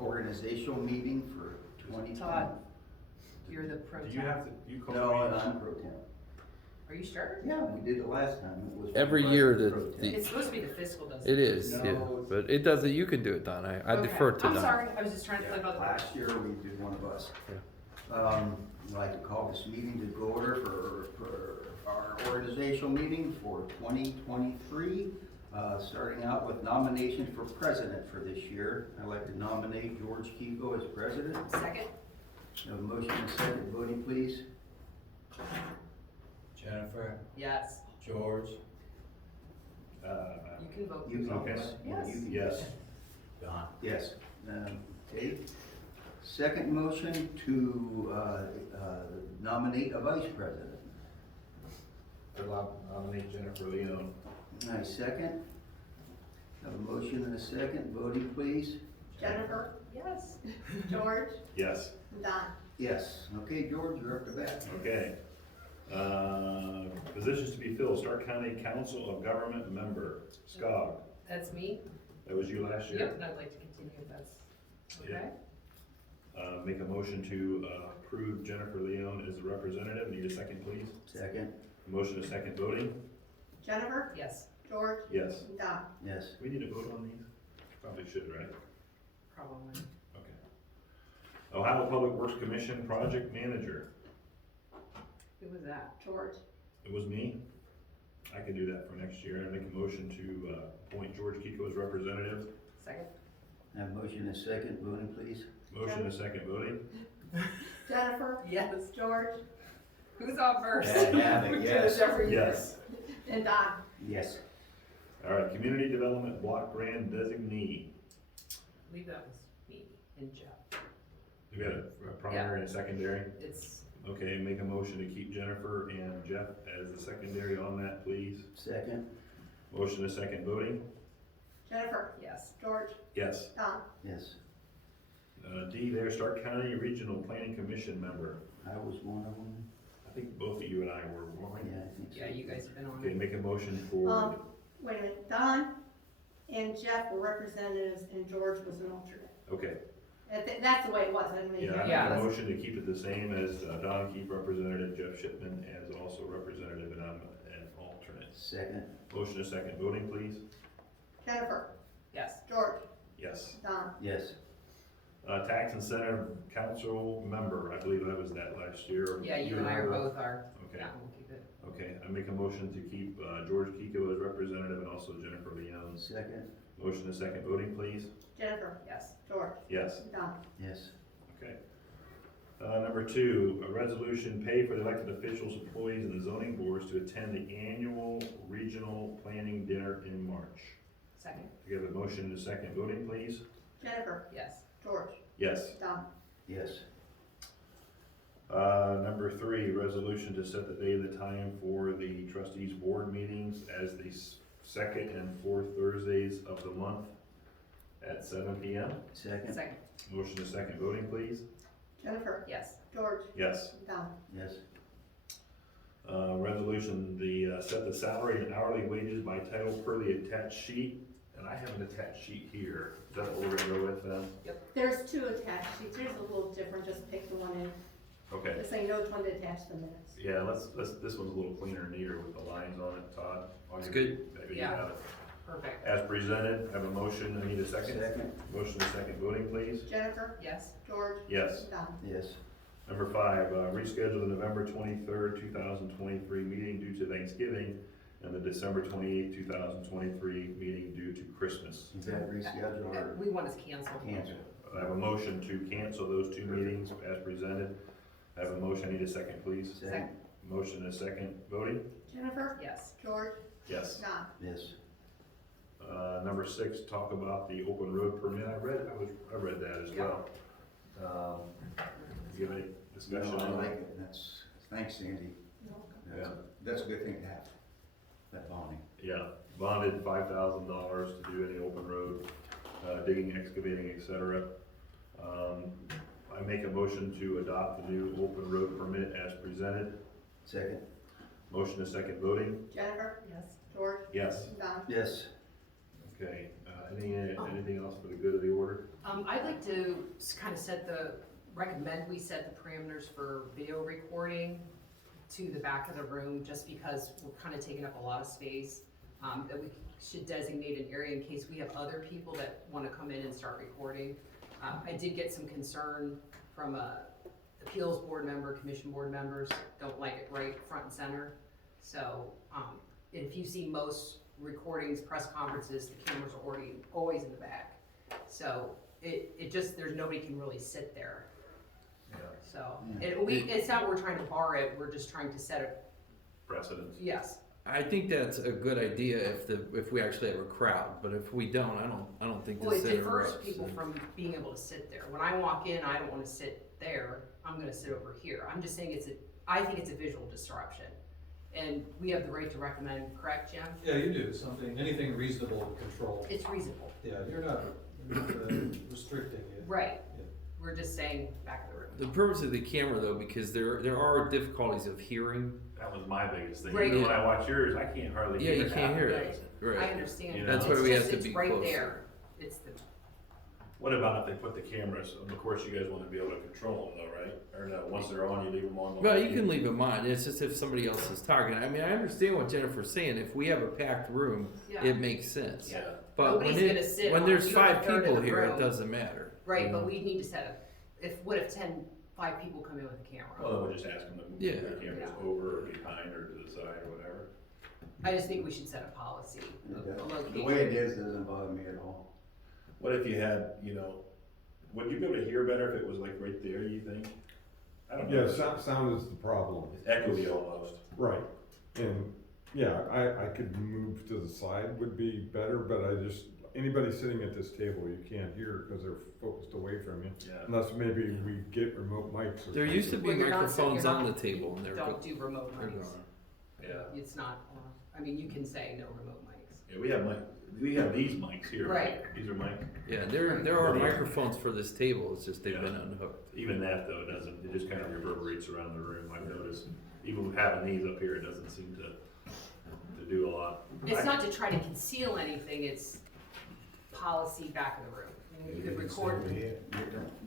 organizational meeting for 2020. Todd, you're the pro Do you temp. have to, you call No, me? I'm pro temp. Are you sure? Yeah, we did it last time. It was Every one of year us that pro temp. the- It's supposed to be the fiscal, doesn't It it? is, No, yeah, it's- but it doesn't, you can do it, Don, I Okay. defer to Don. I'm sorry, I was just trying to flip out the. Last year, we did one of us. I'd like to call this meeting to go order for our organizational meeting for 2023. Starting out with nominations for president for this year. I'd like to nominate George Kiko as president. Second? Have a motion and a second, voting please. Jennifer, Yes. George, You can vote. You can, Okay. Yes. you can- Yes. Don. Yes. Okay. Second motion to nominate a vice president. I'd nominate Jennifer Leone. I second. Have a motion and a second, voting please. Jennifer, Yes. George, Yes. Don. Yes. Okay, George, you're up to bat. Okay. Positions to be filled, Stark County Council of Government member, SCOG. That's me? That was you last year? Yep, and I'd like to continue if that's okay. Yeah. Make a motion to approve Jennifer Leone as the representative. Need a second, please? Second. Motion a second, voting? Jennifer, Yes, George, Yes. Don. Yes. We need to vote on these? Probably should, right? probably. Okay. Ohio Public Works Commission Project Manager. Who was that? George, It was me. I can do that for next year. I make a motion to appoint George Kiko as representative. Second? Have a motion and a second, voting please. Motion a second, voting? Jennifer, Yes. George, Who's on first? Yeah, We do yes. this every year. Yes. and Don. Yes. All right, Community Development Block Grant Designee. I believe that was me and Jeff. We got a primary and a secondary. It's, Okay, make a motion to keep Jennifer and Jeff as the secondary on that, please. Second. Motion a second, voting? Jennifer, yes. George, Yes. Don. Yes. D there, Stark County Regional Planning Commission member. I was one of them. I think both of you and I were one. Yeah, I think so. Yeah, you guys have been on Okay, it. make a motion for, Wait a minute, Don and Jeff were representatives and George was an alternate. okay. That's the way it was, I mean. Yeah, I Yeah, make a that's- motion to keep it the same as Don Keep representative, Jeff Shipman as also representative, and I'm an alternate. Second. Motion a second, voting please? Jennifer, Yes. George, Yes. Don. Yes. Tax Incentive Council member, I believe I was that last year. Yeah, you and I are remember? both are. Okay, Yeah, we'll keep it. okay, I make a motion to keep George Kiko as representative and also Jennifer Leone. Second. Motion a second, voting please? Jennifer, Yes. George, Yes. Don. Yes. Okay. Number two, a resolution pay for the elected officials, employees, and the zoning boards to attend the annual regional planning dinner in March. Second? We have a motion and a second, voting please? Jennifer, Yes. George, Yes. Don. Yes. Number three, resolution to set the day and the time for the trustees board meetings as the second and fourth Thursdays of the month at 7 p.m. Second. Second? Motion is second, voting please? Jennifer, Yes. George, Yes. Don. Yes. Resolution, set the salary and hourly wages by title per the attached sheet, and I have an attached sheet here. Is that what we're gonna go with then? There's two attached sheets, there's a little different, just pick the one in. Okay. This ain't no one to attach the minutes. Yeah, this one's a little cleaner and neater with the lines on it, Todd. It's good. Maybe you Yeah. have it. Perfect. As presented, have a motion, I need a second. Second. Motion is second, voting please? Jennifer, Yes. George, Yes. Don. Yes. Number five, reschedule the November 23rd, 2023 meeting due to Thanksgiving and the December 28th, 2023 meeting due to Christmas. Is that rescheduled or We want to cancel. cancel? I have a motion to cancel those two meetings as presented. I have a motion, I need a second, please. Second. Motion and a second, voting? Jennifer, Yes. George, Yes. Don. Yes. Number six, talk about the open road permit. I read that as well. Do you have any discussion No, I on like that? it. Thanks, Sandy. Yeah. That's a good thing to have, that bonding. Yeah, bonded $5,000 to do any open road, digging, excavating, etc. I make a motion to adopt the new open road permit as presented. Second. Motion is second, voting? Jennifer, Yes. George, Yes. Don. Yes. Okay, Anything else for the good of the order? I'd like to kind of recommend we set the parameters for video recording to the back of the room, just because we're kind of taking up a lot of space. That we should designate an area in case we have other people that want to come in and start recording. I did get some concern from appeals board member, commission board members, don't like it right front and center. So, if you see most recordings, press conferences, the cameras are always in the back. So, there's nobody can really sit there. Yeah. So, it's not we're trying to bar it, we're just trying to set a, Precedence. yes. I think that's a good idea if we actually have a crowd, but if we don't, I don't think Well, this it diverts interrupts. people from being able to sit there. When I walk in, I don't wanna sit there, I'm gonna sit over here. I'm just saying I think it's a visual disruption. And we have the right to recommend, correct, Jim? Yeah, you do, anything reasonable to control. It's reasonable. Yeah, you're not restricting it. Right. Yeah. We're just saying back of the room. The purpose of the camera though, because there are difficulties of hearing. That was my biggest thing. Right. Even when I watch yours, I can't hardly Yeah, hear you can't half hear of it. Right. I understand. You know? That's why It's we just- have to it's be right closer. there. It's the, What about if they put the cameras, of course you guys wanna be able to control them though, right? Or no, once they're on, you leave them on? Well, you can leave them on. It's just if somebody else is talking. I mean, I understand what Jennifer's saying. If we have a packed room, yeah. it makes sense. Yeah. But Nobody's gonna sit when on- there's you don't have 5 to go to people the here, it room. doesn't matter. Right, you but know? we need to set what if 5 people come in with a camera? Well, then we'll just ask them to move Yeah. their cameras over or behind or to the side or whatever. I just think we should set a policy, a location. The way it is doesn't bother me at all. What if you had, would you be able to hear better if it was like right there, you think? I don't know. Yeah, sound is the problem. It's echoey almost. Right. And, yeah, I could move to the side would be better, but anybody sitting at this table, you can't hear because they're focused away from you. Yeah. Unless maybe we get remote mics or There used to something. be Well, you're not saying microphones you're on not- the table, and they're Don't do remote they're mics. gone. Yeah. It's not, you can say no remote mics. Yeah, we have these mics here. Right. These are mics. Yeah, there are Right. microphones for this table. It's just they've Yeah. been unhooked. Even that though, it just kind of reverberates around the room, I've noticed. Even having these up here, it doesn't seem to do a lot. It's not to try to conceal anything, it's policy back of the room. You could record.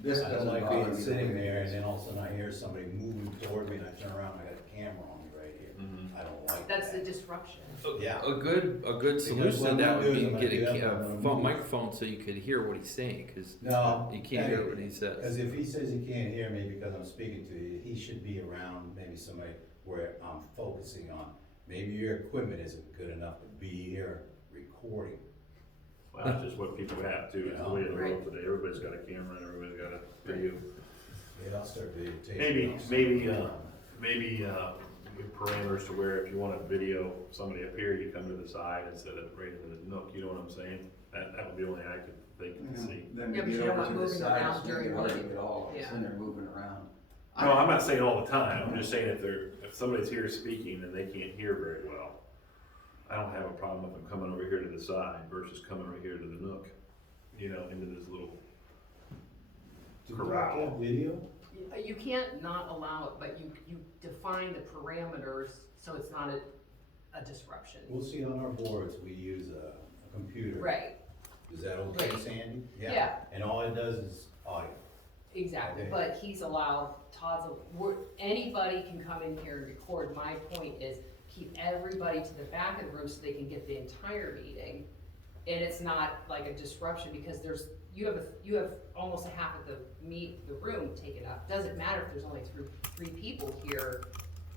This I don't doesn't like bother being me. sitting there and then all of a sudden I hear somebody moving toward me and I turn around and I got a camera on me right here. Mhm. I don't like That's the that. disruption. Yeah. A good Because solution what to that I'm would gonna be do to is get I'm gonna a move. phone microphone so you could hear what he's saying, because No. you can't hear what he says. Because if he says he can't hear me because I'm speaking to you, he should be around maybe somebody where I'm focusing on. Maybe your equipment isn't good enough to be here recording. Well, that's just what people have too, it's the way of the world today, everybody's got a camera and everybody's got a video. Yeah, I'll start videotaping. Maybe give parameters to where if you want to video somebody up here, you come to the side instead of right in the nook, you know what I'm saying? That would be the only I could think and see. Then Yeah, we but you get don't over want to the moving side, around it's during really hard to meeting. get all, Yeah. and they're moving around. No, I'm not saying all the time, I'm just saying if somebody's here speaking and they can't hear very well, I don't have a problem with them coming over here to the side versus coming over here to the nook, into this little Do you corral. have video? You can't not allow it, but you define the parameters so it's not a disruption. We'll see on our boards, we use a computer. Right, Is that okay, Right. Sandy? Yeah. And all it does is audio. exactly, Okay. but he's allowed, anybody can come in here and record. My point is keep everybody to the back of the room so they can get the entire meeting. And it's not like a disruption because you have almost a half of the room taken up. Doesn't matter if there's only three people here,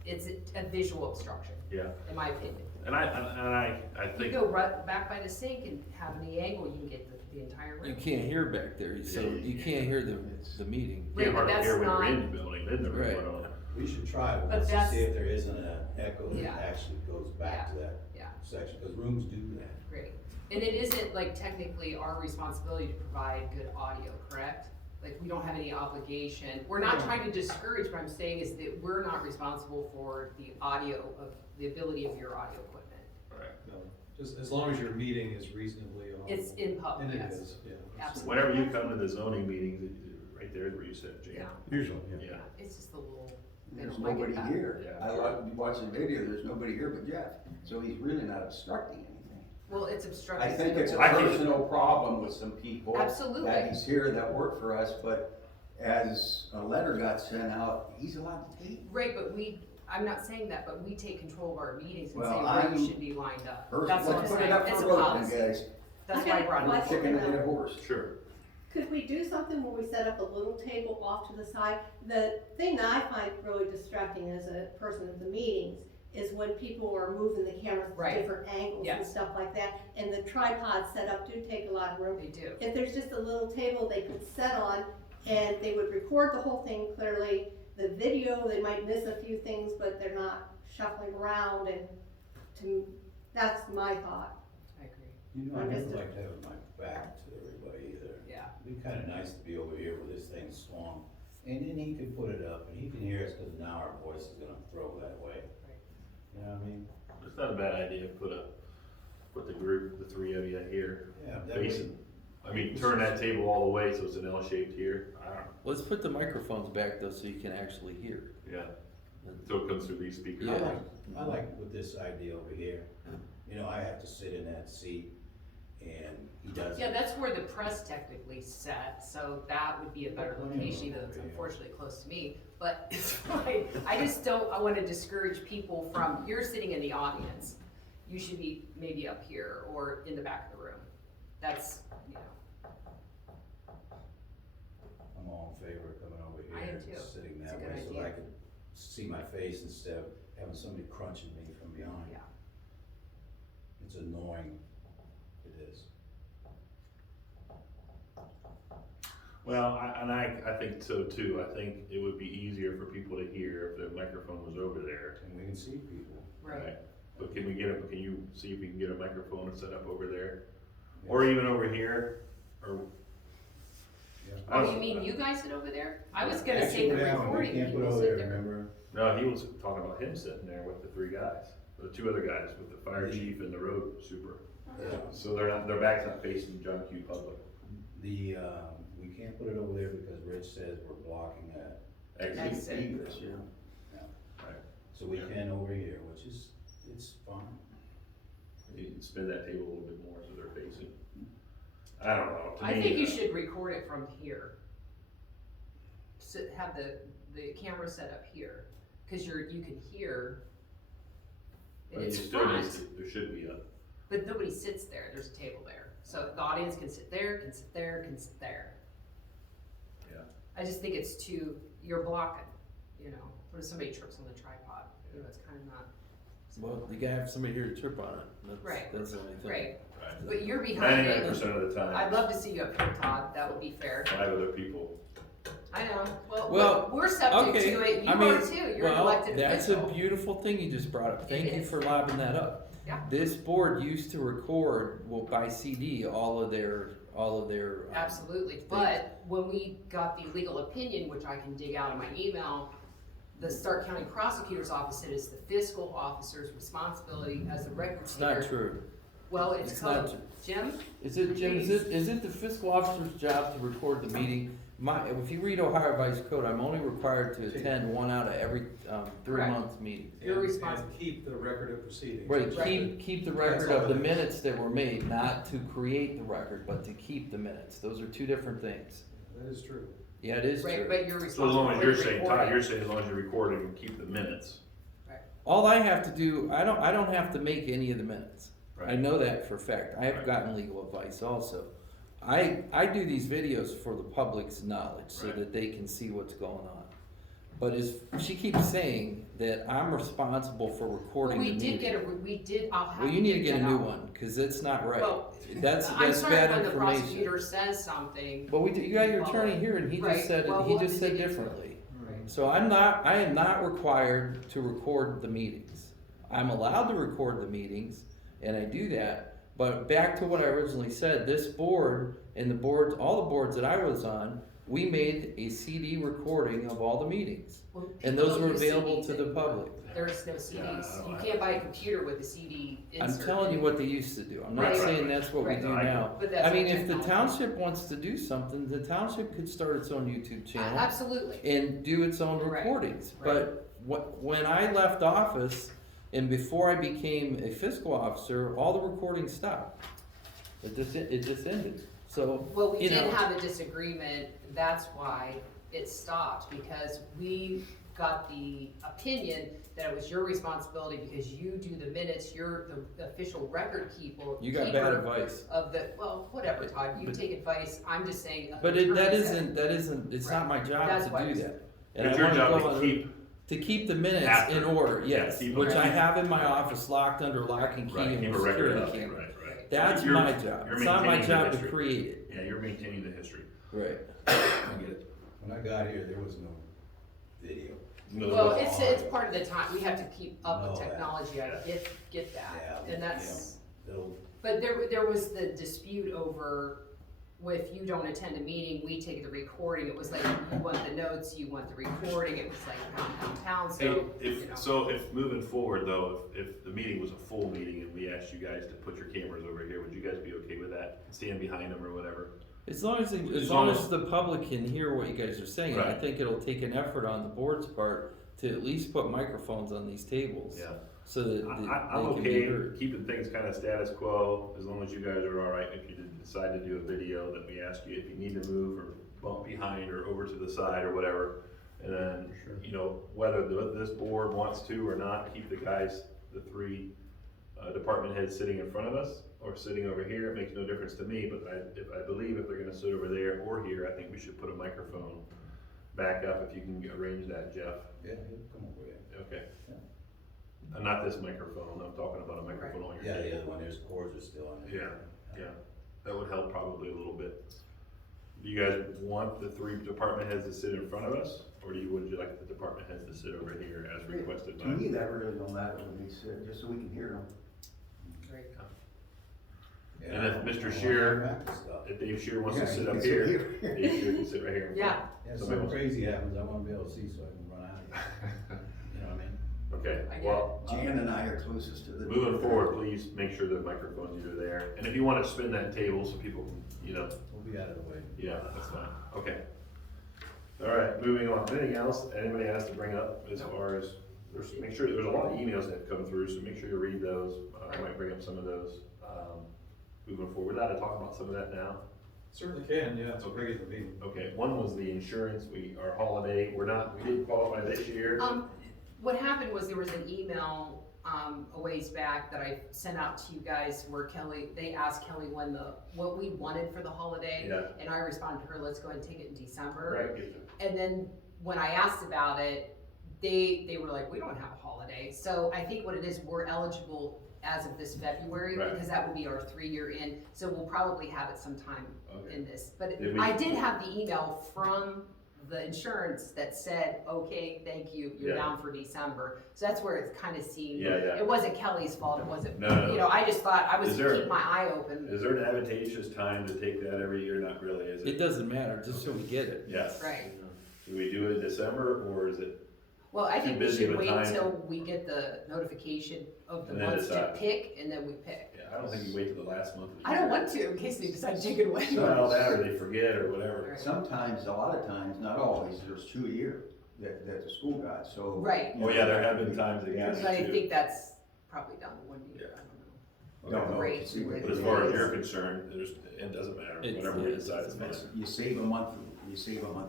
it's a visual obstruction, Yeah, in my opinion. and I You think, go right back by the sink and have the angle, you can get the entire room. You can't hear back there, so Yeah, you can't hear the meeting. Right, can't but hardly that's hear when you're not- in the building, then the Right. room went on. We should try it But once to that's- see if there isn't an echo that Yeah. actually goes back to that Yeah. section, because rooms do that. Great. And it isn't like technically our responsibility to provide good audio, correct? Like, we don't have any obligation. We're not trying to discourage, what I'm saying is that we're not responsible for the the ability of your audio equipment. No, just as long as your meeting is reasonably audible. It's in public, And it yes. is, yeah. Absolutely. Whenever you come to the zoning meetings, right there is where you sit, Jane. Yeah, Usually, yeah. Yeah. it's just a little, they There's don't like nobody it that. here. Yeah. I watch the video, there's nobody here but Jeff, so he's really not obstructing anything. Well, it's I obstructing. think it's a I think- personal problem with some people. Absolutely. That he's here that work for us, but as a letter got sent out, he's allowed to take. Right, but I'm not saying that, but we take control of our meetings and Well, say where I'm- you should be lined up. First, That's what I'm let's put saying, it up it's for a vote, then, policy. guys. That's why I brought it We're up. chicken and a horse. Sure. Could we do something where we set up a little table off to the side? The thing that I find really distracting as a person at the meetings is when people are moving the cameras to Right. different angles and Yes. stuff like that, and the tripods set up do take a lot of room. They do. If there's just a little table they could set on, and they would record the whole thing clearly, the video, they might miss a few things, but they're not shuffling around, and that's my thought. I agree, You know, I I'm never just- like to have my back to everybody either. yeah. It'd be kinda nice to be over here where this thing's swung, and then he could put it up, and he can hear us, cause now our voice is gonna throw that way. You know what I mean? It's not a bad idea, put the group, the three of you here, Yeah, that way, facing. I mean, turn that table all the way so it's an L shaped here, I don't know, Let's put the microphones back though, so you can actually hear. yeah. So it comes through these speakers. Yeah. I like with this idea over here, you know, I have to sit in that seat, and he doesn't. Yeah, that's where the press technically sat, so that would be a better location, even though it's unfortunately close to me, but it's fine. I just don't, I wanna discourage people from, you're sitting in the audience, you should be maybe up here or in the back of the room. That's, you know, I'm all in favor of coming over I am here too. and sitting It's a that good way, so idea. I could see my face instead of having somebody crunching me from behind. Yeah. It's annoying, it is. Well, I think so too, I think it would be easier for people to hear if the microphone was over there. And we can see people. right. But can you see if we can get a microphone set up over there? Or even over here, or? Yeah. I Oh, don't- you mean you guys sit over there? I was gonna say the Actually, yeah, we recording can't put people over sit there, there. remember? No, he was talking about him sitting there with the three guys, the two other guys, with the fire chief and the road super. Yeah. So their back's not facing John Q. Public. The, we can't put it over there because Rich says we're blocking that, Exit. Exit. Egress, yeah. so we can over here, which is, it's fine. You can spin that table a little bit more so they're facing. I don't know. To I me, think you should record it from here. Have the camera set up here, cause you can hear. But And you it's still front, need to- there should be a, but nobody sits there, there's a table there, so the audience can sit there, can sit there, can sit there. Yeah. I just think it's too, you're blocking, you know, what if somebody trips on the tripod, you know, it's kinda not. Well, you gotta have somebody here to trip on it. Right. That's the only thing. Right, right, but you're behind 99% it, of the time. I'd love to see you up here, Todd, that would be fair. 5 other people. I know, well, Well, we're subject okay, to it, you I mean, are too, you're an well, elected that's official. a beautiful thing you just brought up. Thank It you is. for lobbing that up. Yeah. This board used to record, well, by CD, all of their. Absolutely, but when we got the legal opinion, which I can dig out in my email, the Stark County Prosecutor's Office said it's the fiscal officer's responsibility as the record It's keeper. not true. Well, it's It's not code. true. Jim? Is it, Jim, is it the fiscal officer's job to record the meeting? If you read Ohio Vice Code, I'm only required to attend one out of every, 3 Correct. months meeting. You're And responsible. keep the record of proceedings. Right, Right. keep the record of the minutes that were made, not to create the record, but to keep the minutes. Those are two different things. That is true. Yeah, it is Right, true. but you're So as responsible long as for you're the saying, Todd, recording. you're saying as long as you're recording and keep the minutes. All I have to do, I don't have to make any of the minutes. I Right. know that for a fact. I have Right. gotten legal advice also. I do these videos for the public's knowledge so Right. that they can see what's going on. But she keeps saying that I'm responsible for Well, recording the we meeting. did get I'll have Well, to you need to dig get a that new out. one, cause it's not right. Well, That's I'm sorry bad when the information. prosecutor says something. But you got your Well, attorney here and he right, just said, well, he we'll have just to said dig into it. differently. Right. So I am not required to record the meetings. I'm allowed to record the meetings, and I do that. But back to what I originally said, this board and the boards, all the boards that I was on, we made a CD recording of all the meetings. Well, And people those don't were use available CDs to the anymore. public. There's no Yeah, I CDs, don't you have can't buy a that. computer with a CD I'm insert. telling you what they used to do. I'm not Right, saying right, that's what we right. do No, I now. But that's I mean, what if the technology- township wants to do something, the township could start its own YouTube channel. Absolutely. And do its own Right, recordings. right. But when I left office And before I became a fiscal officer, all the recording stopped. It just ended. So, Well, we you did know, have a disagreement, that's why it stopped, because we got the opinion that it was your responsibility because you do the minutes, you're the official record keeper. you got bad advice. Of the, well, whatever, Todd, you But- take advice, I'm just saying. But attorney that said- isn't, it's not my job That's to why do it's- that. And It's I your wanna job go to on- keep, to keep the minutes After. in order, Yeah, yes, keep which them- I have in my office locked under lock and key right, and keep a with record security of it, camera. right. That's You're- my job. you're It's not my maintaining the job to history. create it. Yeah, you're maintaining the history. Right. I get it. When I got here, there was no video. No, Well, no, it's part of the time, we have to keep up with No, technology, I get Yeah, that, and that's, They'll, but there was the dispute over, if you don't attend a meeting, we take the recording, it was like, you want the notes, you want the recording, it was like pound, Hey, so, you know. if moving forward though, if the meeting was a full meeting and we asked you guys to put your cameras over here, would you guys be okay with that? Stand behind them or whatever? As long as, As long long as the public can hear what you guys are saying, I Right. think it'll take an effort on the board's part to at least put microphones on these tables. Yeah. So that I'm they can be okay heard. keeping things kind of status quo, as long as you guys are all right, if you did decide to do a video, that we ask you if you need to move or bump behind or over to the side or whatever. And then, you know, whether this board wants to or not, keep the guys, the three department heads sitting in front of us or sitting over here, it makes no difference to me, but I believe if they're gonna sit over there or here, I think we should put a microphone back up, if you can arrange that, Jeff. yeah, he'll come over here. Okay. Yeah. Not this microphone, I'm talking about a microphone on your Yeah, table. the other one, there's cords are still on there. Yeah. That would help probably a little bit. Do you guys want the three department heads to sit in front of us, or would you like the department heads to sit over here as requested To by? me, that really don't matter when they sit, just so we can hear them. Great. And if Mr. I Shearer- wanna wrap this stuff. If Dave Shear wants to Yeah, sit you up can sit here, here. Dave Shear can sit right here in front. Yeah, Yeah, Somebody something wants- crazy happens, I wanna be able to see so I can run out of here. You know what I mean? Okay, I get well, Jan and I are closest to the. moving forward, please make sure the microphones are there. And if you want to spin that table so people can, you know, We'll be out of the way. yeah, that's fine, okay. All right, moving on. Anything else anybody has to bring up as far as, make sure, there's a lot of emails that have come through, so make sure you read those. I might bring up some of those. Moving forward, we're allowed to talk about some of that now. Certainly can, yeah, it's a regular meeting. Okay, one was the insurance, our holiday, we didn't qualify this year. what happened was there was an email, a ways back that I sent out to you guys where they asked Kelly what we wanted for the holiday. Yeah. And I responded to her, let's go ahead and take it in December. Right, And then when I asked about it, they were like, we don't have a holiday. So I think what it is, we're eligible as of this February, Right. because that will be our 3-year in, so we'll probably have it sometime Okay. in this. But Did we- I did have the email from the insurance that said, okay, thank you, you're Yeah. down for December. So that's where it kind of seemed, Yeah, yeah. it wasn't Kelly's fault, it wasn't, No. you know, I just thought I was Is there- keep my eye open. Is there an advantageous time to take that every year? Not really, is It it? doesn't matter, just so we get it. Yes. Right. Do we do it in December, or is it, Well, I Too think we busy should with wait time. till we get the notification of the And then months to decide. pick, and then we pick. yeah, I don't think you wait till the last month of the I don't year. want to, in case they decide to take it away. Well, that or they forget or whatever. Right. Sometimes, a lot of times, not always, there's 2 a year that the school got, so. Right. Oh, yeah, there have been times they Yes. got But I it too. think that's probably done one year, Yeah. I don't know. Don't know, Great. see what But as it far as is. you're concerned, it doesn't matter, It's- whatever we yeah, it decide is doesn't fine. matter. You save a month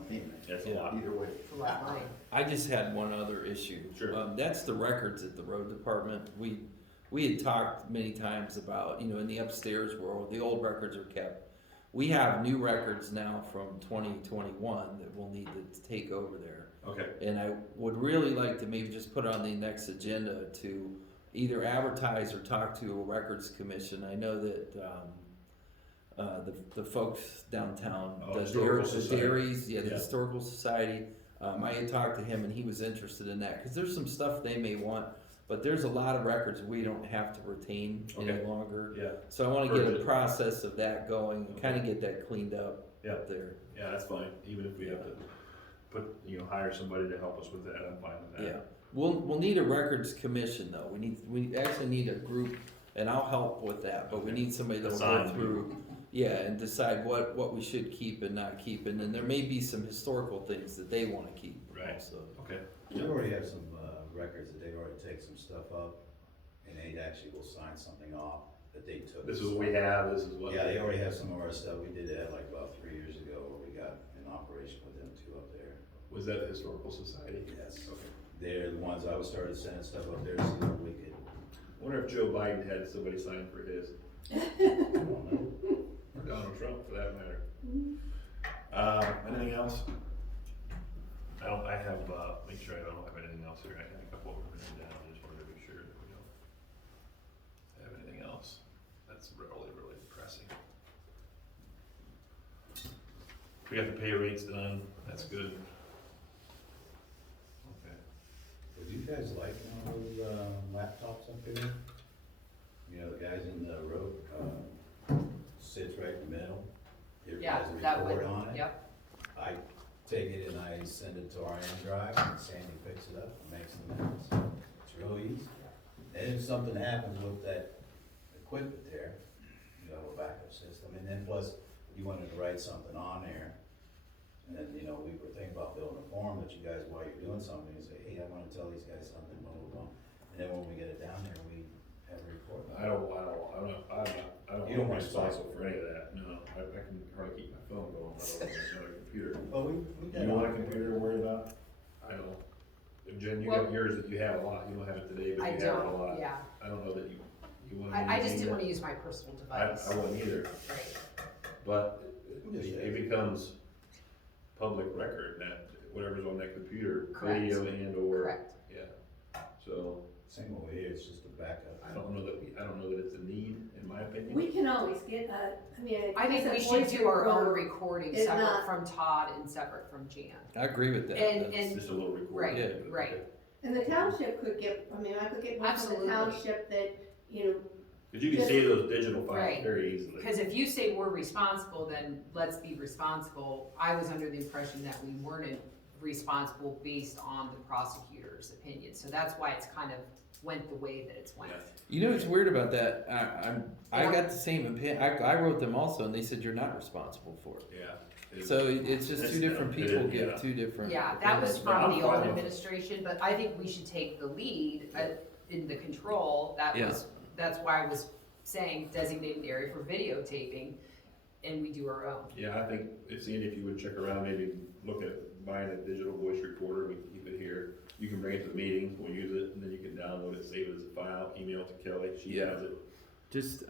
payment, That's a Yeah. lot. either way. It's a lot of money. I just had one other issue. Sure. That's the records at the road department. We had talked many times about, in the upstairs where the old records are kept. We have new records now from 2021 that we'll need to take over there. Okay, And I would really like to maybe just put on the next agenda to either advertise or talk to a records commission. I know that, the folks downtown, Oh, the Historical the Society. dairies, the Yeah. Historical Society. I had talked to him and he was interested in that, cause there's some stuff they may want, but there's a lot of records we don't have to retain any Okay. longer. yeah, So I wanna get a Perfect. process of that going and Okay. kinda get that cleaned up Yeah. there. yeah, that's fine, even if we have to hire somebody to help us with that, I'm fine with that. Yeah, we'll need a records commission though, we actually need a group, and I'll help with that, but we need somebody that'll go Assign. through, and decide what we should keep and not keep, and then there may be some historical things that they wanna keep Right. also. Okay, We already have some, records that they already take some stuff up, and they actually will sign something off that they took. This is what we have, this is what. Yeah, they already have some of our stuff. We did that like about 3 years ago, where we got an operation with them too up there. Was that the Historical Society? Yes. Okay. They're the ones I was started sending stuff up there to see what we could. I wonder if Joe Biden had somebody sign for his, I don't know. or Donald Trump for that matter. Anything else? I have, make sure I don't have anything else here. I had a couple of them written down. I just wanted to be sure that we don't have anything else. That's really, really depressing. We got the pay rates done. That's good. Okay. Would you guys like one of those laptops up here? You know, the guys in the road, sits right in the middle. It Yeah, has a that would, record on it. yep. I take it and I send it to our end drive, and Sandy picks it up and makes the minutes. It's real easy. And if something happens with that equipment there, you have a backup system, and then plus, you wanted to write something on there. And then, you know, we were thinking about building a form that you guys, while you're doing something, you say, hey, I wanna tell these guys something, blah, blah, blah. And then when we get it down there, we have a report. I don't You don't want to be want responsible for any of that. No, I can hardly keep my phone going, let alone another computer. But we got. You want a computer to worry about? I don't. Jen, you got yours that you have a lot. You don't have it today, but I you have it a don't, lot. yeah. I don't know that you want to. I just didn't wanna use my personal device. I wouldn't either, Right, but it becomes public record that whatever's on that computer, Correct. video and or. correct. Yeah, so Same over here, it's just a backup. I don't know that it's a need, in my opinion. We can always get I think we should do our own recording is separate not- from Todd and separate from Jan. I agree with that. And- That's- It's just a little recording. Right, Yeah. right. And the township could get, I could get one from Absolutely. the township that, you know, Cause you can save those digital files Right. very easily. Because if you say we're responsible, then let's be responsible. I was under the impression that we weren't responsible based on the prosecutor's opinion. So that's why it's kind of went the way that it's went. Yeah. You know what's weird about that? I got the same opinion. I wrote them also, and they said you're not responsible for it. Yeah. So it's just two different It is, people yeah. give two different. Yeah, that was I'm from the old fine with it. administration, but I think we should take the lead in the control. That's why I was saying designated area for videotaping, and we do our own. Yeah, I think, Sandy, if you would check around, maybe look at buying a digital voice recorder, we can keep it here. You can bring it to the meetings, we'll use it, and then you can download it, save it as a file, email it to Kelly, she Yeah. has it.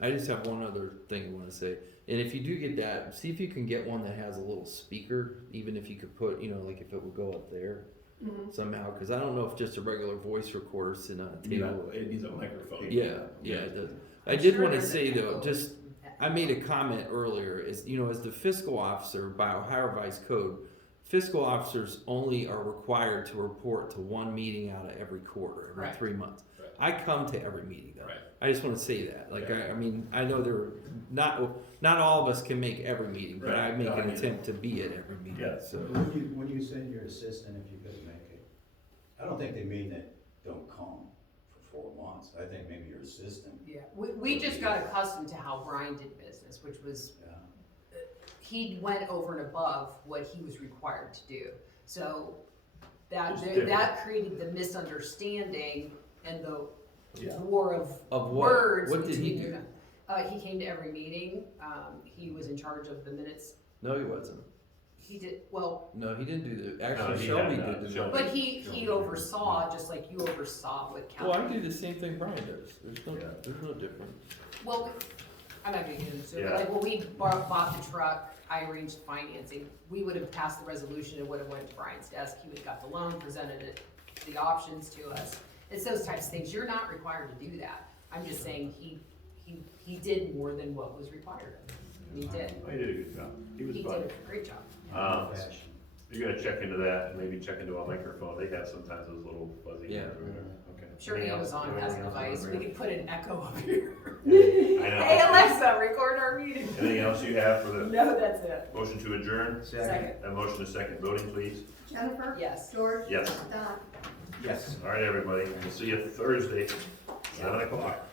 I just have one other thing I want to say. And if you do get that, see if you can get one that has a little speaker, even if you could put, like if it would go up there somehow. Because I don't know if just a regular voice recorder sitting on a table. It needs a microphone. Yeah, it does. I I'm did sure want to there's say an though, echo. I made a comment earlier, as the fiscal officer by Ohio Revised Code, fiscal officers only are required to report to one meeting out of every quarter, every Right. 3 months. Right. I come to every meeting though. Right. I just want to say that. Yeah. I know not all of us can make every meeting, but I Right. make No, I an get it. attempt to be at every meeting. Yeah. So When you send your assistant, if you couldn't make it, I don't think they mean that don't come for 4 months. I think maybe your assistant, Yeah, we just got accustomed to how Brian did business, which was, he went over and above what he was required to do. So It's different. that created the misunderstanding and the Yeah. war of Of what? words. What did he between do? He came to every meeting, he was in charge of the minutes, no, he wasn't. he did, well, No, he didn't do the. No, Actually, he Shelby had did not. the. Shelby. but he oversaw, just like you oversaw with Well, I county. do the same thing Brian does. There's no difference. Well, I'm not gonna get into it, Yeah. but like when we bought the truck, I arranged financing, we would have passed the resolution, it would have went to Brian's desk, he would have got the loan, presented it, the options to us. It's those types of things, you're not required to do that, I'm just saying he did more than what was required of him, he did. Oh, he did a good job. He was He fun. did a great job. fashion. You gotta check into that and maybe check into a microphone. They have sometimes those little fuzzy. Yeah. Okay. I'm sure Anything else? Amazon has a Anything else? device, we could put an echo up here. I know. Hey Alexa, record our meeting. Anything else you have for the No, that's it. motion to adjourn? Second, A motion to second. Voting, please. Jennifer? yes. George? Yes. Don? Yes. All right, everybody. We'll see you Thursday, 7 o'clock.